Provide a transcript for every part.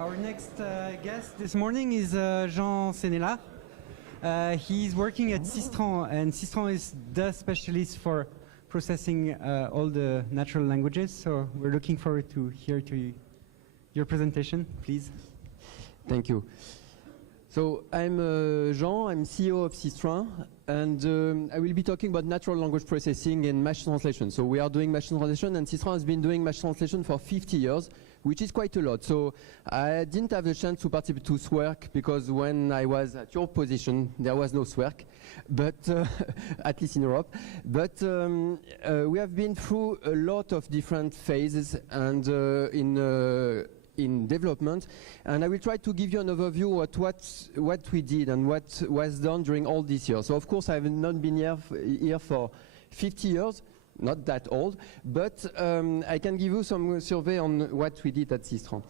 Our next guest this morning is Jean Sénéla. He's working at Sistran, and Sistran is the specialist for processing all the natural languages. So we're looking forward to hear your presentation, please. Thank you. So I'm Jean, I'm CEO of Sistran, and I will be talking about natural language processing and machine translation. So we are doing machine translation, and Sistran has been doing machine translation for 50 years, which is quite a lot. So I didn't have the chance to participate to SWERC because when I was at your position, there was no SWERC, but at least in Europe. But we have been through a lot of different phases and in development, and I will try to give you an overview of what we did and what was done during all these years. So of course I have not been here for 50 years, not that old, but I can give you some survey on what we did at Sistran.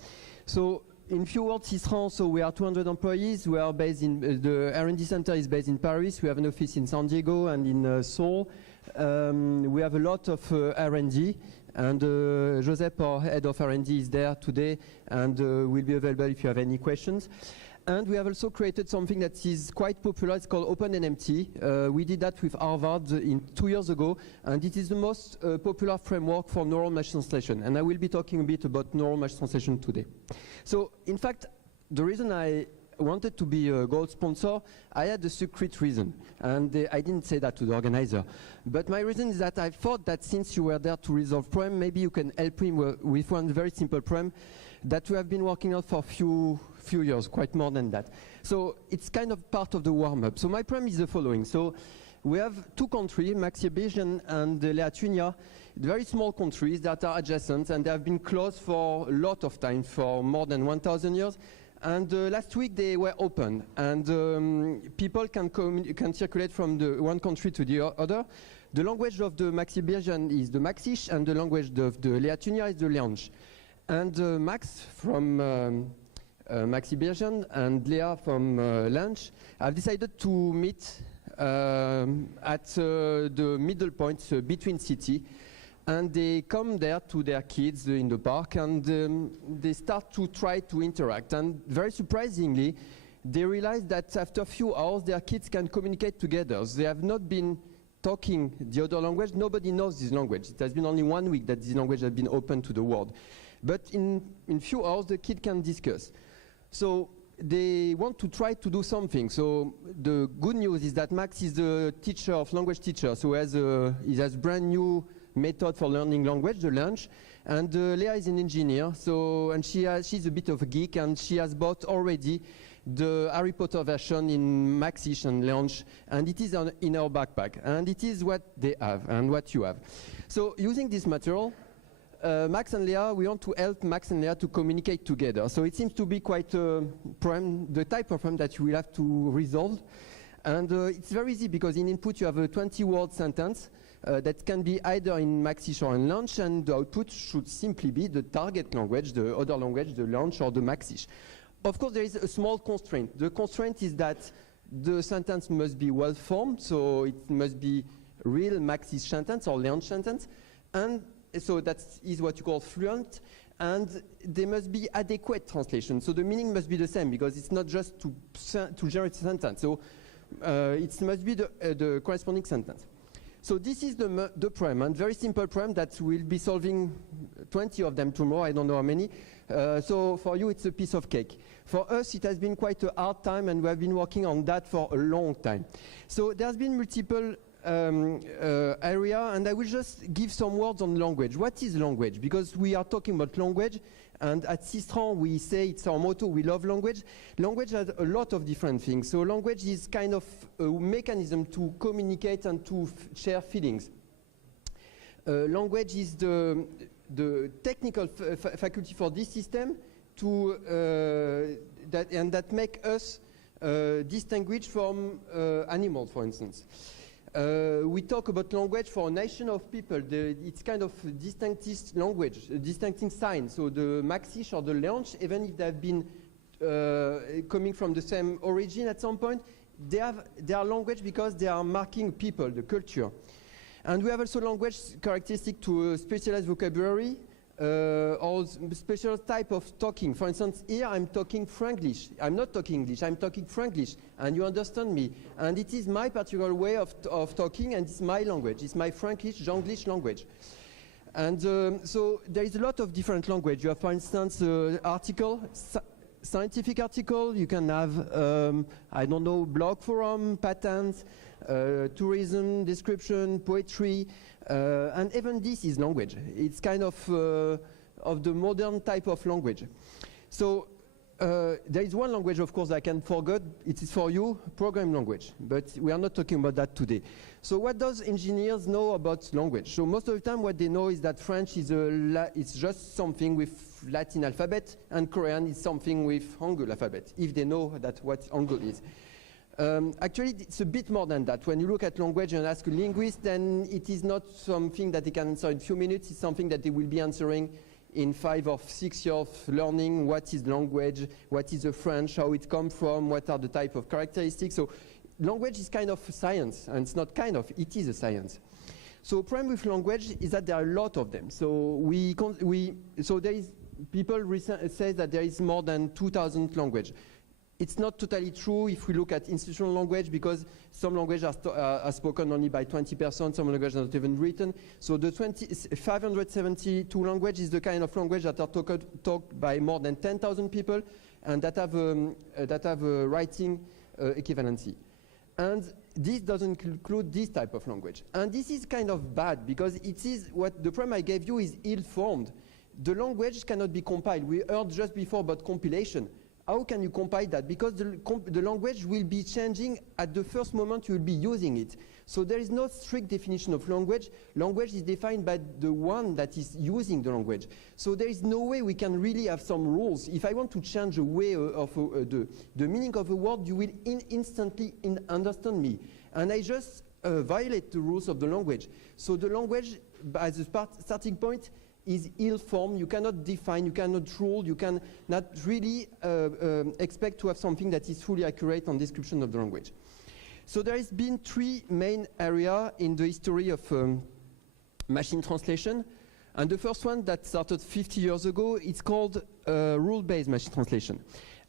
So in few words, Sistran, so we are 200 employees. We are based in, the R&D center is based in Paris. We have an office in San Diego and in Seoul. We have a lot of R&D. And Josep, our head of R&D, is there today and will be available if you have any questions. And we have also created something that is quite popular. It's called OpenNMT. We did that with Harvard 2 years ago, and it is the most popular framework for neural machine translation. And I will be talking a bit about neural machine translation today. So, in fact, the reason I wanted to be a gold sponsor, I had a secret reason, and I didn't say that to the organizer. But my reason is that I thought that since you were there to resolve problem, maybe you can help me with one very simple problem that we have been working on for a few years, quite more than that. So it's kind of part of the warm-up. So my problem is the following. So we have two countries, Max-Azerbaijan and Lithuania, very small countries that are adjacent, and they have been closed for a lot of time, for more than 1,000 years. And last week they were open, and people can circulate from the one country to the other. The language of the Max-Azerbaijan is the Maxish, and the language of the Lithuania is the Leanch. And Max from Max-Azerbaijan and Lea from Leanch have decided to meet at the middle point between city. And they come there to their kids in the park, and they start to try to interact. And very surprisingly, they realize that after a few hours, their kids can communicate together. They have not been talking the other language. Nobody knows this language. It has been only 1 week that this language has been open to the world. But in few hours, the kid can discuss. So they want to try to do something. So the good news is that Max is the teacher of language teacher. So he has brand new method for learning language, the Leanch, and Lea is an engineer, and she's a bit of a geek, and she has bought already the Harry Potter version in Maxish and Leanch, and it is in her backpack, and it is what they have and what you have. So using this material, Max and Lea, we want to help Max and Lea to communicate together. So it seems to be quite a problem, the type of problem that you will have to resolve. And it's very easy because in input you have a 20-word sentence that can be either in Maxish or in Leanch, and the output should simply be the target language, the other language, the Leanch or the Maxish. Of course, there is a small constraint. The constraint is that the sentence must be well formed, so it must be real Maxish sentence or Leanch sentence, and so that is what you call fluent, and there must be adequate translation. So the meaning must be the same because it's not just to generate a sentence. So it must be the corresponding sentence. So this is the problem, and very simple problem that we'll be solving 20 of them tomorrow, I don't know how many. So for you it's a piece of cake. For us it has been quite a hard time, and we have been working on that for a long time. So there's been multiple area, and I will just give some words on language. What is language? Because we are talking about language, and at Sistran we say it's our motto, we love language. Language has a lot of different things. So language is kind of a mechanism to communicate and to share feelings. Language is the technical faculty for this system to that make us distinguish from animals, for instance. We talk about language for a nation of people. It's kind of distinctive language, a distinctive sign. So the Maxish or the Leanch, even if they have been coming from the same origin at some point, they are language because they are marking people, the culture. And we have also language characteristic to a specialized vocabulary, or special type of talking. For instance, here I'm talking Franglish. I'm not talking English, I'm talking Franglish, and you understand me. And it is my particular way of talking, and it's my language. It's my Franglish, Jonglish language. And so there is a lot of different language. You have, for instance, article, scientific article. You can have, I don't know, blog forum, patents, tourism, description, poetry. And even this is language. It's kind of the modern type of language. So there is one language, of course, I can forget. It is for you, programming language. But we are not talking about that today. So what does engineers know about language? So most of the time what they know is that French is it's just something with Latin alphabet, and Korean is something with Hangul alphabet, if they know that what Hangul is. Actually, it's a bit more than that. When you look at language and ask a linguist, then it is not something that they can answer in a few minutes. It's something that they will be answering in 5 or 6 years of learning. What is language? What is the French? How it comes from? What are the type of characteristics? So language is kind of a science, and it's not kind of, it is a science. So problem with language is that there are a lot of them. So so there is, people say that there is more than 2,000 languages. It's not totally true if we look at institutional language, because some languages are spoken only by 20%, some languages are not even written. So the 572 languages is the kind of language that are talked by more than 10,000 people, and that have a writing equivalency. And this doesn't include this type of language. And this is kind of bad, because it is what the problem I gave you is ill-formed. The language cannot be compiled. We heard just before about compilation. How can you compile that? Because the language will be changing at the first moment you will be using it. So there is no strict definition of language. Language is defined by the one that is using the language. So there is no way we can really have some rules. If I want to change a way of the meaning of a word, you will instantly understand me. And I just violate the rules of the language. So the language, as a starting point, is ill-formed. You cannot define, you cannot rule, you cannot really expect to have something that is fully accurate on description of the language. So there has been 3 main areas in the history of machine translation. And the first one that started 50 years ago, it's called rule-based machine translation.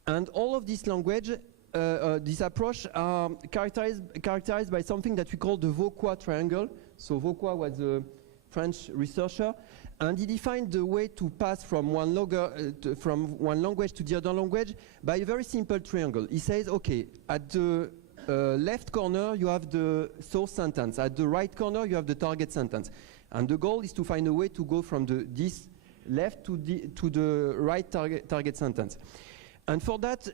And all of this language, this approach are characterized by something that we call the Vauquois triangle. So Vauquois was a French researcher, and he defined the way to pass from one language to the other language by a very simple triangle. He says, okay, at the left corner you have the source sentence, at the right corner you have the target sentence, and the goal is to find a way to go from this left to the right target sentence. And for that,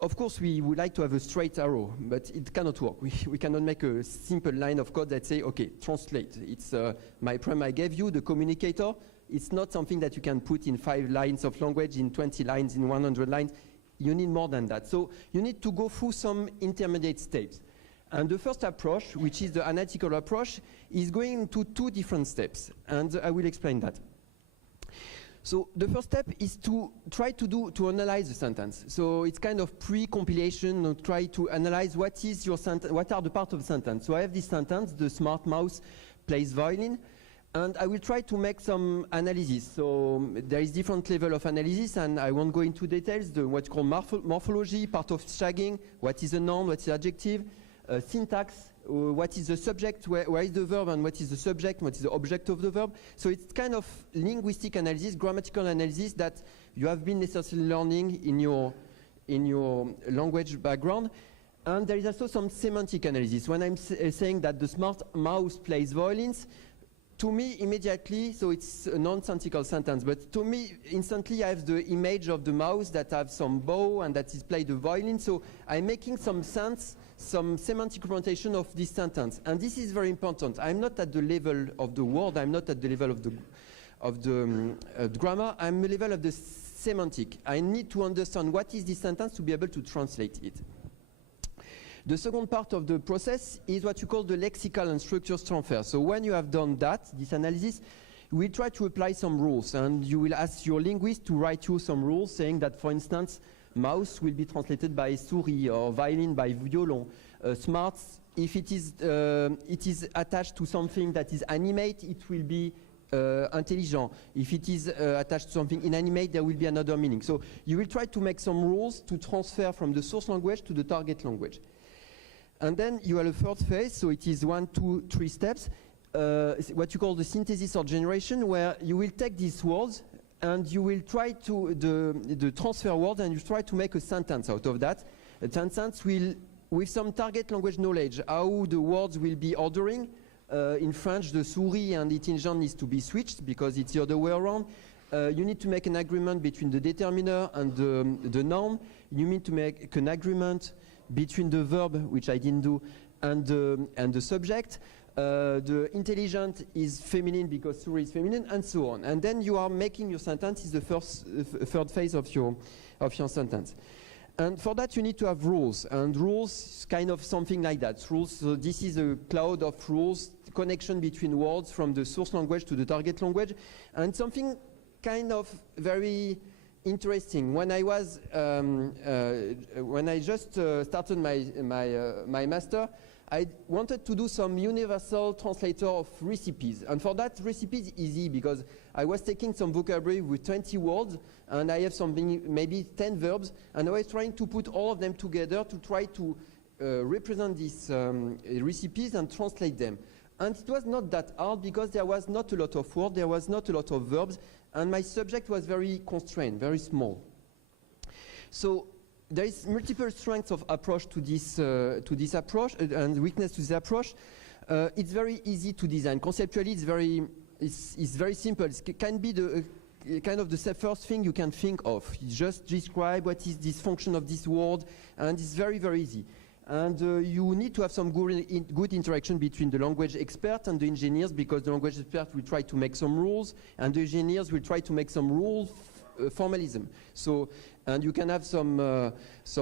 of course, we would like to have a straight arrow, but it cannot work. We cannot make a simple line of code that say, okay, translate. It's my problem I gave you, the communicator. It's not something that you can put in 5 lines of language, in 20 lines, in 100 lines. You need more than that. So you need to go through some intermediate steps. And the first approach, which is the analytical approach, is going into 2 different steps. And I will explain that. So the first step is to try to analyze the sentence. So it's kind of pre-compilation, try to analyze what is your sentence, what are the parts of the sentence. So I have this sentence, the smart mouse plays violin, and I will try to make some analysis. So there is different level of analysis, and I won't go into details, what's called morphology, part of shagging, what is a noun, what is adjective, syntax, what is the subject, where is the verb, and what is the subject, what is the object of the verb. So it's kind of linguistic analysis, grammatical analysis that you have been necessarily learning in your language background. And there is also some semantic analysis. When I'm saying that the smart mouse plays violins, to me immediately, so it's a nonsensical sentence, but to me instantly I have the image of the mouse that have some bow and that is played the violin. So I'm making some sense, some semantic representation of this sentence. And this is very important. I'm not at the level of the word, I'm not at the level of the grammar, I'm at the level of the semantic. I need to understand what is this sentence to be able to translate it. The second part of the process is what you call the lexical and structures transfer. So when you have done that, this analysis, we try to apply some rules, and you will ask your linguist to write you some rules saying that, for instance, mouse will be translated by souris, or violin by violon. Smart, if it is attached to something that is animate, it will be intelligent. If it is attached to something inanimate, there will be another meaning. So you will try to make some rules to transfer from the source language to the target language. And then you have a third phase, so it is 1, 2, 3 steps, what you call the synthesis or generation, where you will take these words and you will try to, the transfer word, and you try to make a sentence out of that. A sentence will, with some target language knowledge, how the words will be ordering. In French, the souris and intelligent needs to be switched because it's the other way around. You need to make an agreement between the determiner and the noun. You need to make an agreement between the verb, which I didn't do, and the subject. The intelligent is feminine because souris is feminine, and so on. And then you are making your sentence is the third phase of your sentence. And for that you need to have rules, and rules is kind of something like that. Rules, so this is a cloud of rules, connection between words from the source language to the target language, and something kind of very interesting. When I was, when I just started my master, I wanted to do some universal translator of recipes. And for that, recipes is easy because I was taking some vocabulary with 20 words and I have something, maybe 10 verbs, and I was trying to put all of them together to try to represent these recipes and translate them. And it was not that hard because there was not a lot of words, there was not a lot of verbs, and my subject was very constrained, very small. So there is multiple strengths of approach to this approach and weakness to this approach. It's very easy to design. Conceptually, it's very simple. It can be the kind of the first thing you can think of. You just describe what is this function of this word, and it's very, very easy. And you need to have some good interaction between the language expert and the engineers, because the language expert will try to make some rules, and the engineers will try to make some rule formalism. So, and you can have some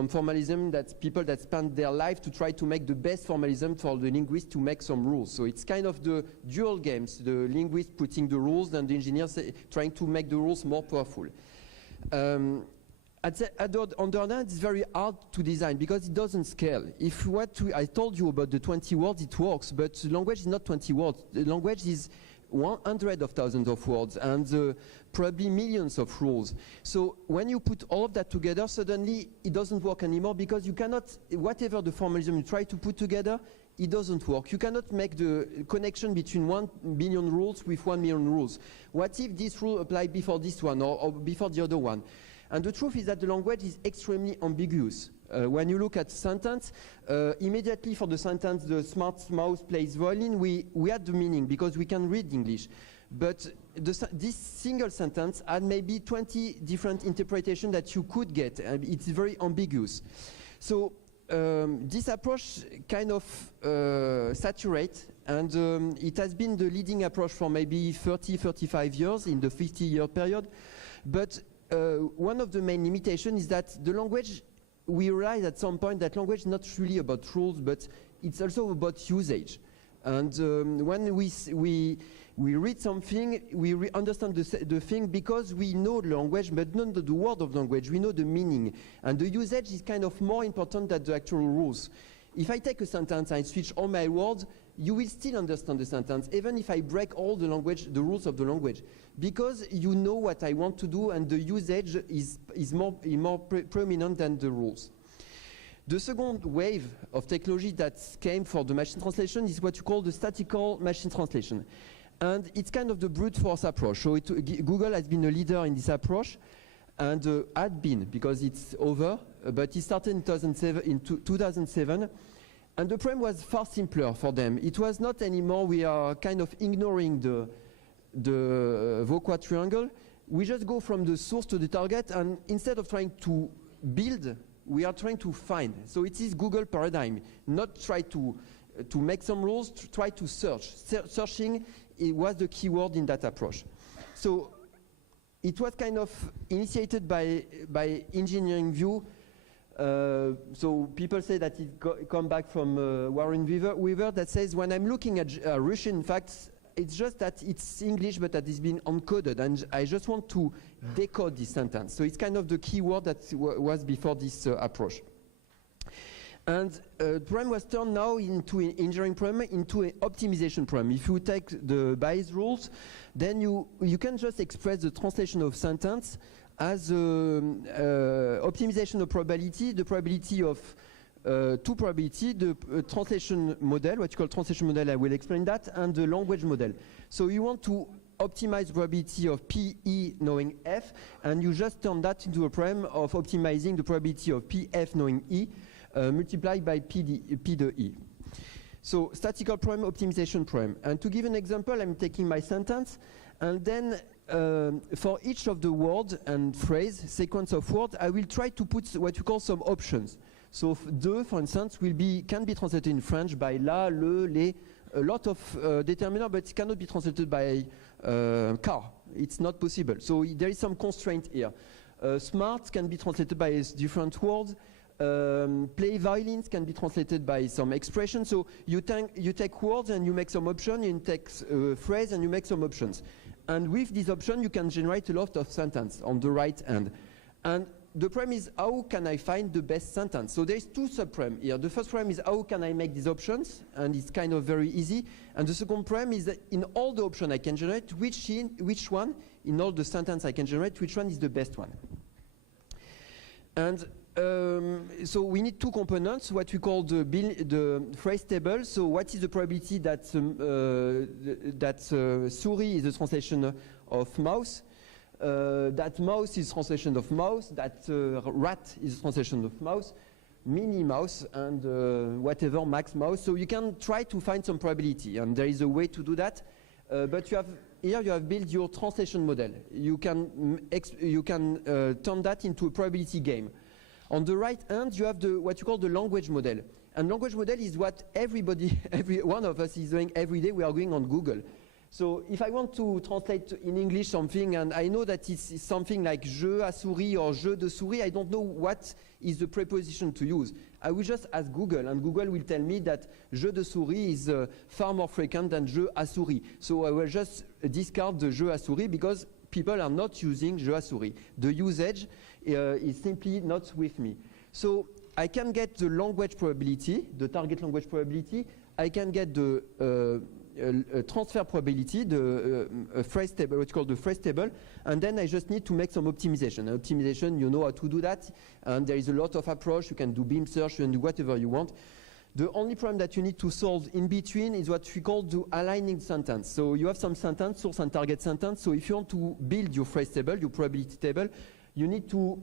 formalism that people that spend their life to try to make the best formalism for the linguist to make some rules. So it's kind of the dual games, the linguist putting the rules and the engineers trying to make the rules more powerful. On the other hand, it's very hard to design because it doesn't scale. If I told you about the 20 words, it works, but language is not 20 words. The language is 100,000 of words and probably millions of rules. So when you put all of that together, suddenly it doesn't work anymore because you cannot, whatever the formalism you try to put together, it doesn't work. You cannot make the connection between 1 billion rules with 1 million rules. What if this rule applied before this one or before the other one? And the truth is that the language is extremely ambiguous. When you look at sentence, immediately for the sentence, the smart mouse plays violin, we had the meaning because we can read English. But this single sentence had maybe 20 different interpretations that you could get. It's very ambiguous. So this approach kind of saturates, and it has been the leading approach for maybe 30, 35 years in the 50-year period. But one of the main limitations is that the language, we realize at some point that language is not really about rules, but it's also about usage. And when we read something, we understand the thing because we know the language, but not the word of language. We know the meaning. And the usage is kind of more important than the actual rules. If I take a sentence and I switch all my words, you will still understand the sentence, even if I break all the language, the rules of the language. Because you know what I want to do, and the usage is more prominent than the rules. The second wave of technology that came for the machine translation is what you call the statistical machine translation. And it's kind of the brute force approach. So Google has been a leader in this approach, and had been, because it's over, but it started in 2007. And the problem was far simpler for them. It was not anymore, we are kind of ignoring the VOQA triangle. We just go from the source to the target, and instead of trying to build, we are trying to find. So it is Google paradigm, not try to make some rules, try to search. Searching, it was the key word in that approach. So it was kind of initiated by engineering view. So people say that it come back from Warren Weaver that says, when I'm looking at Russian facts, it's just that it's English, but that it's been encoded, and I just want to decode this sentence. So it's kind of the key word that was before this approach. And the problem was turned now into an engineering problem, into an optimization problem. If you take the Bayes rules, then you can just express the translation of sentence as optimization of probability, the probability of two probability, the translation model, what you call translation model, I will explain that, and the language model. So you want to optimize the probability of P, E knowing F, and you just turn that into a problem of optimizing the probability of P, F knowing E, multiplied by P the E. So statistical problem, optimization problem. And to give an example, I'm taking my sentence, and then for each of the words and phrase, sequence of words, I will try to put what you call some options. So de, for instance, can be translated in French by la, le, les, a lot of determiner, but it cannot be translated by car. It's not possible. So there is some constraint here. Smart can be translated by different words. Play violins can be translated by some expression. So you take words and you make some option, you take phrase and you make some options. And with this option, you can generate a lot of sentence on the right hand. And the problem is, how can I find the best sentence? So there is two sub-problems here. The first problem is, how can I make these options? And it's kind of very easy. And the second problem is that in all the options I can generate, which one, in all the sentence I can generate, which one is the best one? And so we need two components, what we call the phrase table. So what is the probability that souris is the translation of mouse? That mouse is translation of mouse, that rat is translation of mouse, mini mouse, and whatever max mouse. So you can try to find some probability, and there is a way to do that. But here you have built your translation model. You can turn that into a probability game. On the right hand, you have what you call the language model. And language model is what every one of us is doing every day. We are going on Google. So if I want to translate in English something, and I know that it's something like je à souris or je de souris, I don't know what is the preposition to use. I will just ask Google, and Google will tell me that je de souris is far more frequent than je à souris. So I will just discard the je à souris because people are not using je à souris. The usage is simply not with me. So I can get the language probability, the target language probability. I can get the transfer probability, the phrase table, what you call the phrase table, and then I just need to make some optimization. And optimization, you know how to do that, and there is a lot of approach. You can do beam search, you can do whatever you want. The only problem that you need to solve in between is what we call the aligning sentence. So you have some sentence, source and target sentence. So if you want to build your phrase table, your probability table, you need to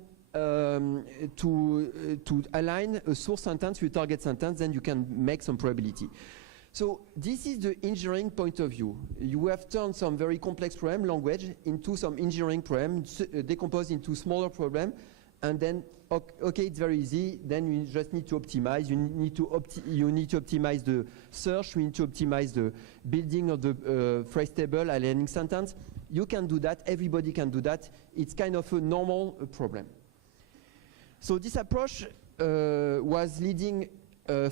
align a source sentence with target sentence, then you can make some probability. So this is the engineering point of view. You have turned some very complex problem, language, into some engineering problem, decomposed into smaller problem, and then, okay, it's very easy. Then you just need to optimize. You need to optimize the search. You need to optimize the building of the phrase table, aligning sentence. You can do that. Everybody can do that. It's kind of a normal problem. So this approach was leading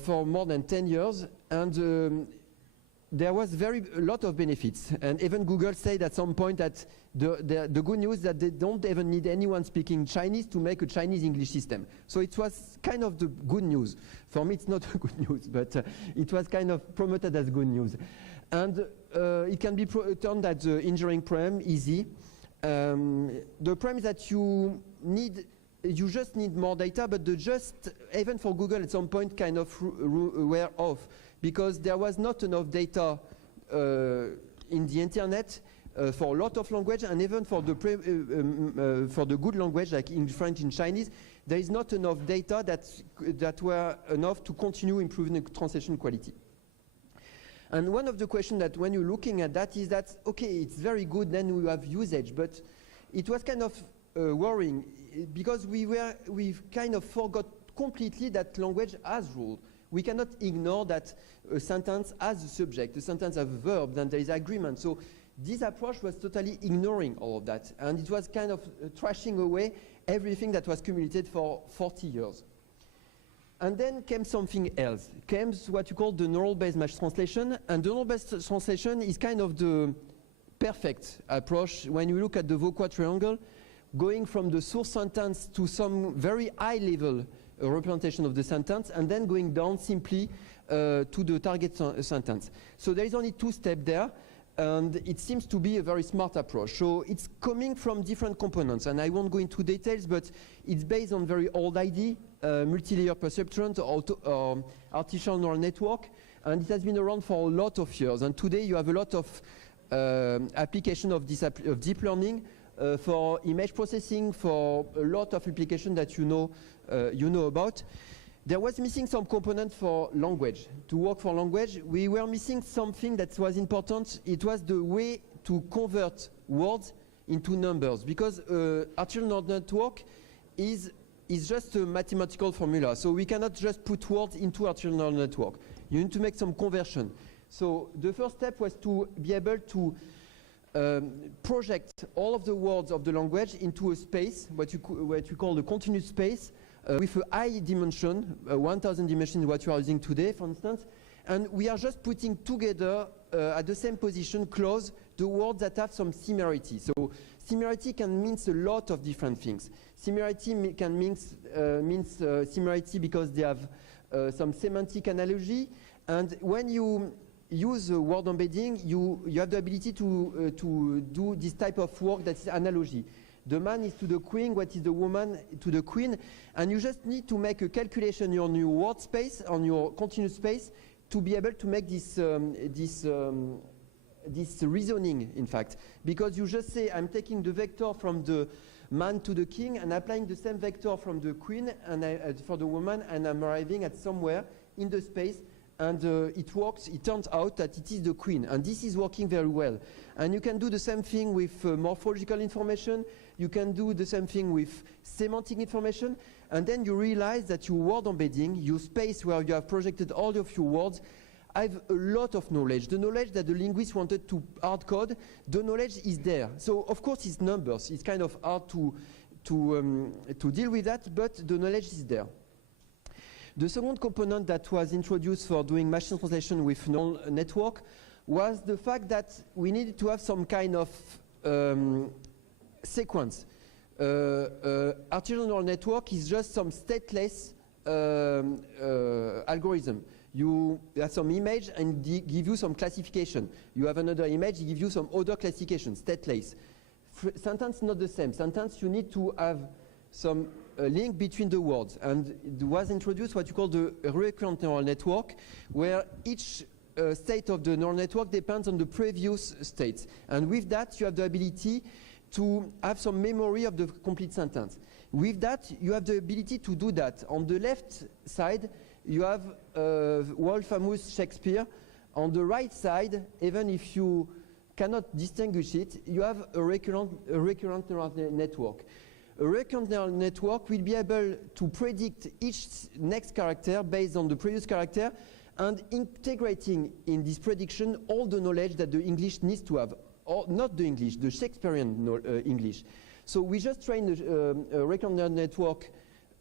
for more than 10 years, and there was a lot of benefits. And even Google said at some point that the good news that they don't even need anyone speaking Chinese to make a Chinese English system. So it was kind of the good news. For me, it's not good news, but it was kind of promoted as good news. And it can be turned as the engineering problem, easy. The problem is that you just need more data, but even for Google at some point kind of were off, because there was not enough data in the internet for a lot of language, and even for the good language like in French and Chinese, there is not enough data that were enough to continue improving the translation quality. And one of the questions that when you're looking at that is that, okay, it's very good, then we have usage, but it was kind of worrying, because we've kind of forgot completely that language has rule. We cannot ignore that a sentence has a subject, a sentence has a verb, then there is agreement. So this approach was totally ignoring all of that, and it was kind of trashing away everything that was accumulated for 40 years. And then came something else. Came what you call the neural-based match translation, and the neural-based translation is kind of the perfect approach when you look at the Vauquois triangle, going from the source sentence to some very high level a representation of the sentence, and then going down simply to the target sentence. So there is only 2 steps there, and it seems to be a very smart approach. So it's coming from different components, and I won't go into details, but it's based on very old idea, multi-layer perceptron or artificial neural network, and it has been around for a lot of years. And today you have a lot of application of deep learning for image processing, for a lot of applications that you know about. There was missing some component for language. To work for language, we were missing something that was important. It was the way to convert words into numbers, because artificial neural network is just a mathematical formula. So we cannot just put words into artificial neural network. You need to make some conversion. So the first step was to be able to project all of the words of the language into a space, what you call the continuous space, with a high dimension, 1000 dimensions, what you are using today, for instance. And we are just putting together at the same position, close, the words that have some similarity. So similarity can mean a lot of different things. Similarity can mean similarity because they have some semantic analogy. And when you use word embedding, you have the ability to do this type of work that is analogy. The man is to the queen, what is the woman to the queen, and you just need to make a calculation on your word space, on your continuous space, to be able to make this reasoning, in fact. Because you just say, I'm taking the vector from the man to the king and applying the same vector from the queen and for the woman, and I'm arriving at somewhere in the space, and it works. It turns out that it is the queen, and this is working very well. And you can do the same thing with morphological information. You can do the same thing with semantic information, and then you realize that your word embedding, your space where you have projected all of your words, have a lot of knowledge. The knowledge that the linguist wanted to hard code, the knowledge is there. So of course it's numbers. It's kind of hard to deal with that, but the knowledge is there. The second component that was introduced for doing machine translation with neural network was the fact that we needed to have some kind of sequence. Artificial neural network is just some stateless algorithm. You have some image and give you some classification. You have another image, give you some other classification, stateless. Sentence not the same. Sentence you need to have some link between the words, and it was introduced what you call the recurrent neural network, where each state of the neural network depends on the previous states, and with that you have the ability to have some memory of the complete sentence. With that you have the ability to do that. On the left side you have world famous Shakespeare. On the right side, even if you cannot distinguish it, you have a recurrent neural network. A recurrent neural network will be able to predict each next character based on the previous character, and integrating in this prediction all the knowledge that the English needs to have, or not the English, the Shakespearean English. So we just train a recurrent neural network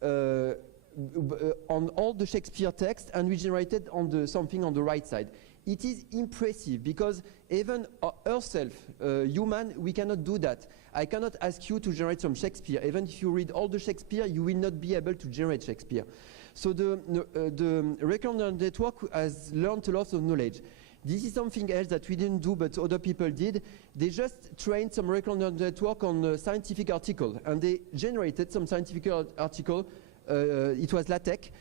on all the Shakespeare text, and we generated on something on the right side. It is impressive because even ourselves, human, we cannot do that. I cannot ask you to generate some Shakespeare. Even if you read all the Shakespeare, you will not be able to generate Shakespeare. So the recurrent neural network has learned a lot of knowledge. This is something else that we didn't do, but other people did. They just trained some recurrent neural network on a scientific article, and they generated some scientific article. It was LaTeX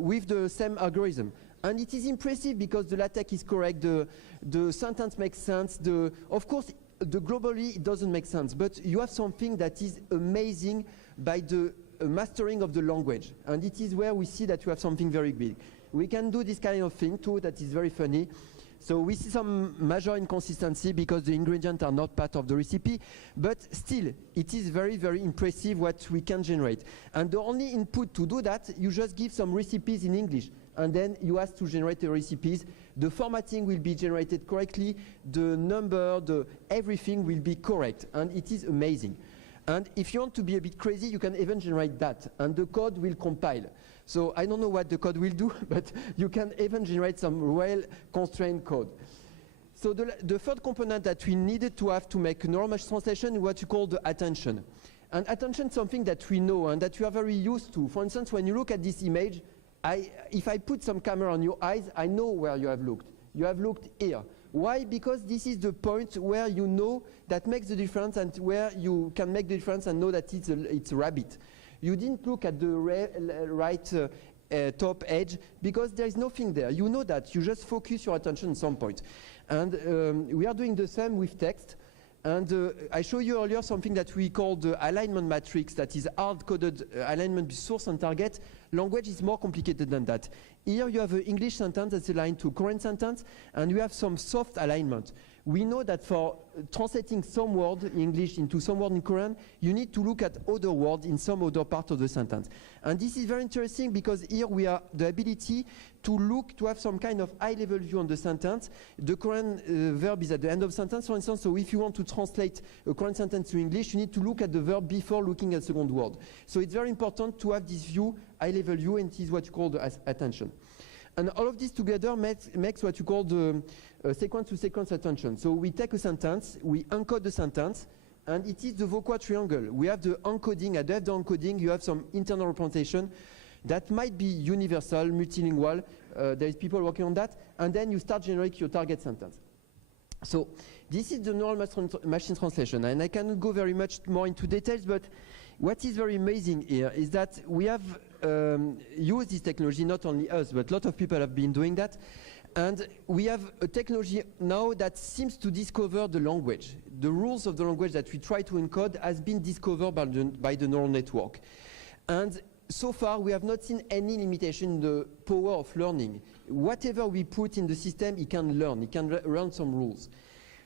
with the same algorithm. And it is impressive because the LaTeX is correct, the sentence makes sense. Of course, globally it doesn't make sense, but you have something that is amazing by the mastering of the language. And it is where we see that you have something very big. We can do this kind of thing too, that is very funny. So we see some major inconsistency because the ingredients are not part of the recipe, but still, it is very, very impressive what we can generate. And the only input to do that, you just give some recipes in English, and then you ask to generate the recipes. The formatting will be generated correctly, the number, everything will be correct, and it is amazing. And if you want to be a bit crazy, you can even generate that, and the code will compile. So I don't know what the code will do, but you can even generate some well-constrained code. So the third component that we needed to have to make neural machine translation is what you call the attention. And attention, something that we know and that you are very used to. For instance, when you look at this image, if I put some camera on your eyes, I know where you have looked. You have looked here. Why? Because this is the point where you know that makes the difference and where you can make the difference and know that it's a rabbit. You didn't look at the right top edge because there is nothing there. You know that. You just focus your attention on some point. And we are doing the same with text. And I showed you earlier something that we call the alignment matrix, that is hard-coded alignment with source and target. Language is more complicated than that. Here you have an English sentence that's aligned to current sentence, and you have some soft alignment. We know that for translating some word in English into some word in Korean, you need to look at other words in some other part of the sentence. And this is very interesting because here we have the ability to have some kind of high-level view on the sentence. The Korean verb is at the end of the sentence, for instance, so if you want to translate a Korean sentence to English, you need to look at the verb before looking at the second word. So it's very important to have this view, high-level view, and it is what you call the attention. And all of this together makes what you call the sequence-to-sequence attention. So we take a sentence, we encode the sentence, and it is the Vauquois triangle. We have the encoding. At the end of the encoding, you have some internal representation that might be universal, multilingual. There is people working on that. And then you start generating your target sentence. So this is the neural machine translation. And I cannot go very much more into details, but what is very amazing here is that we have used this technology, not only us, but a lot of people have been doing that. And we have a technology now that seems to discover the language. The rules of the language that we try to encode has been discovered by the neural network. And so far, we have not seen any limitation in the power of learning. Whatever we put in the system, it can learn. It can learn some rules.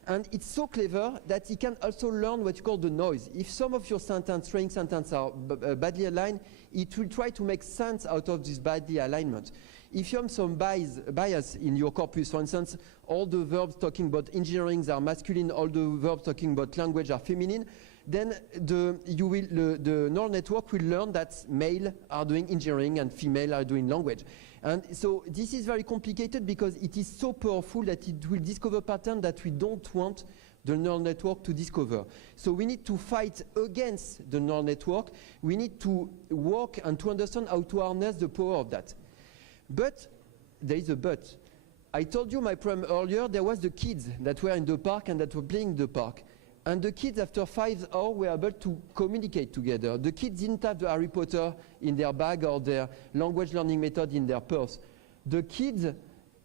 And it's so clever that it can also learn what you call the noise. If some of your training sentences are badly aligned, it will try to make sense out of this badly alignment. If you have some bias in your corpus, for instance, all the verbs talking about engineering are masculine, all the verbs talking about language are feminine, then the neural network will learn that male are doing engineering and female are doing language. And so this is very complicated because it is so powerful that it will discover patterns that we don't want the neural network to discover. So we need to fight against the neural network. We need to work and to understand how to harness the power of that. But there is a but. I told you my problem earlier, there was the kids that were in the park and that were playing in the park. And the kids, after 5 hours, were able to communicate together. The kids didn't have the Harry Potter in their bag or their language learning method in their purse. The kids,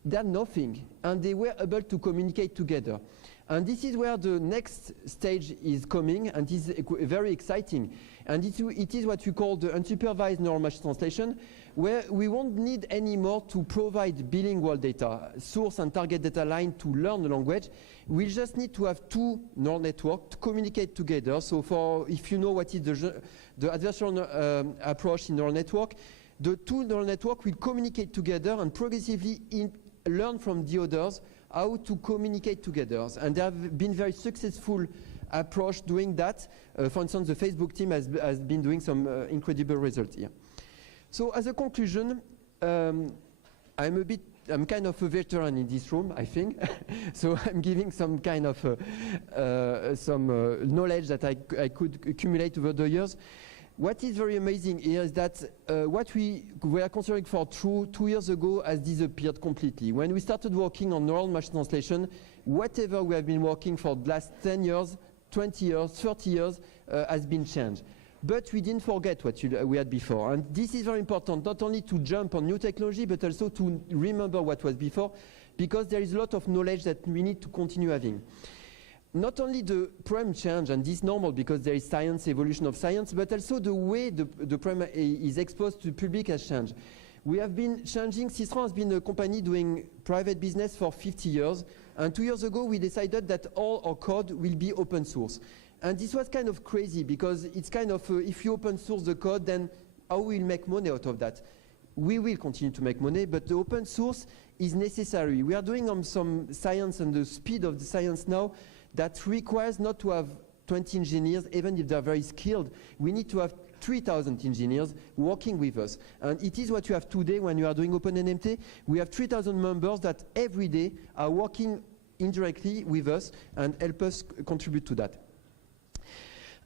they had nothing, and they were able to communicate together. And this is where the next stage is coming, and it is very exciting. And it is what we call the unsupervised neural machine translation, where we won't need anymore to provide bilingual data, source and target data line to learn the language. We just need to have two neural networks to communicate together. So if you know what is the adversarial approach in neural network, the two neural networks will communicate together and progressively learn from the others how to communicate together. And there have been very successful approach doing that. For instance, the Facebook team has been doing some incredible results here. So as a conclusion, I'm kind of a veteran in this room, I think. So I'm giving some kind of knowledge that I could accumulate over the years. What is very amazing here is that what we were considering for 2 years ago has disappeared completely. When we started working on neural machine translation, whatever we have been working for the last 10 years, 20 years, 30 years has been changed. But we didn't forget what we had before. And this is very important, not only to jump on new technology, but also to remember what was before, because there is a lot of knowledge that we need to continue having. Not only the problem change, and this is normal because there is science, evolution of science, but also the way the problem is exposed to the public has changed. We have been changing. Sysran has been a company doing private business for 50 years, and 2 years ago we decided that all our code will be open source. And this was kind of crazy because it's kind of, if you open source the code, then how will we make money out of that? We will continue to make money, but the open source is necessary. We are doing some science and the speed of the science now that requires not to have 20 engineers, even if they're very skilled. We need to have 3,000 engineers working with us. And it is what you have today when you are doing OpenNMT. We have 3,000 members that every day are working indirectly with us and help us contribute to that.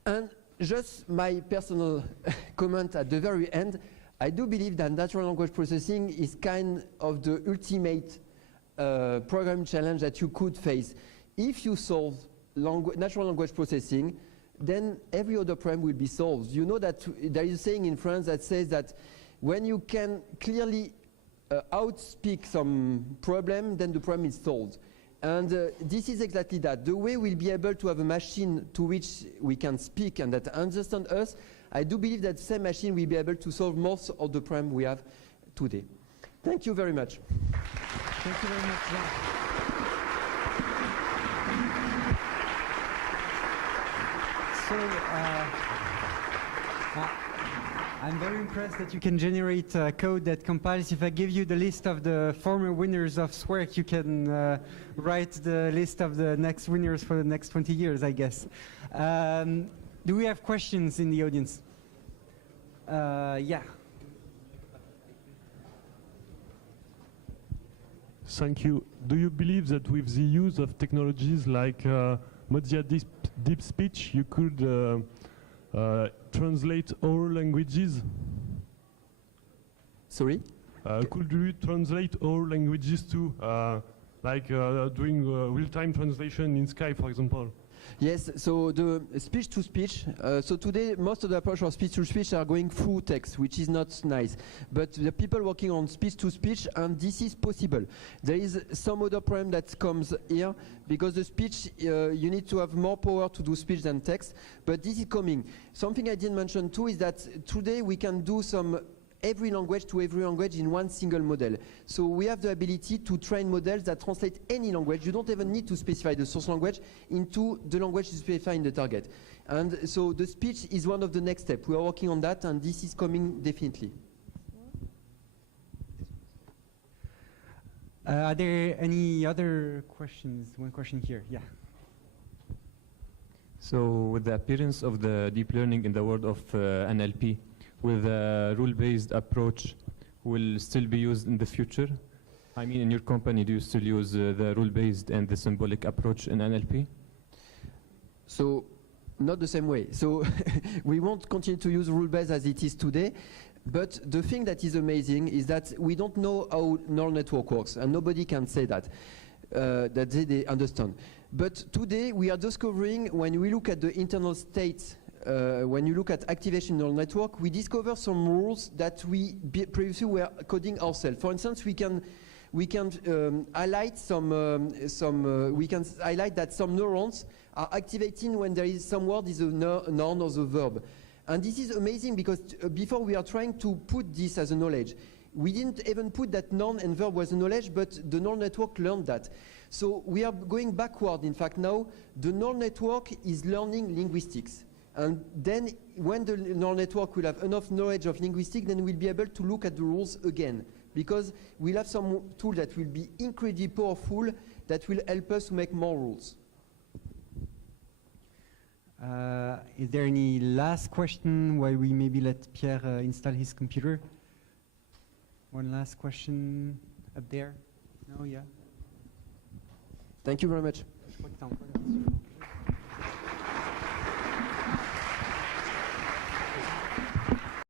And just my personal comment at the very end, I do believe that natural language processing is kind of the ultimate programming challenge that you could face. If you solve natural language processing, then every other problem will be solved. You know that there is a saying in France that says that when you can clearly outspeak some problem, then the problem is solved. And this is exactly that. The way we'll be able to have a machine to which we can speak and that understand us, I do believe that the same machine will be able to solve most of the problems we have today. Thank you very much. Thank you very much, Jean. So, I'm very impressed that you can generate code that compiles. If I give you the list of the former winners of SWERC, you can write the list of the next winners for the next 20 years, I guess. Do we have questions in the audience? Yeah. Thank you. Do you believe that with the use of technologies like Mozilla Deep Speech, you could translate all languages? Sorry? Could you translate all languages too, like doing real-time translation in Skype, for example? Yes, so the speech-to-speech, so today most of the approach of speech-to-speech are going through text, which is not nice. But the people working on speech-to-speech, and this is possible. There is some other problem that comes here, because the speech, you need to have more power to do speech than text, but this is coming. Something I didn't mention too is that today we can do every language to every language in one single model. So we have the ability to train models that translate any language. You don't even need to specify the source language into the language you specify in the target. And so the speech is one of the next steps. We are working on that, and this is coming definitely. Are there any other questions? One question here, yeah. So with the appearance of the deep learning in the world of NLP, with a rule-based approach will still be used in the future? I mean, in your company, do you still use the rule-based and the symbolic approach in NLP? So, not the same way. So, we won't continue to use rule-based as it is today, but the thing that is amazing is that we don't know how neural network works, and nobody can say that, that they understand. But today, we are discovering, when we look at the internal state, when you look at activation neural network, we discover some rules that we previously were coding ourselves. For instance, we can highlight we can highlight that some neurons are activating when there is some word is a noun or the verb. And this is amazing because before we are trying to put this as a knowledge. We didn't even put that noun and verb was a knowledge, but the neural network learned that. So we are going backward. In fact, now the neural network is learning linguistics. And then when the neural network will have enough knowledge of linguistics, then we'll be able to look at the rules again. Because we'll have some tool that will be incredibly powerful that will help us to make more rules. Is there any last question while we maybe let Pierre install his computer? One last question up there? No, yeah? Thank you very much. Je crois que t'as encore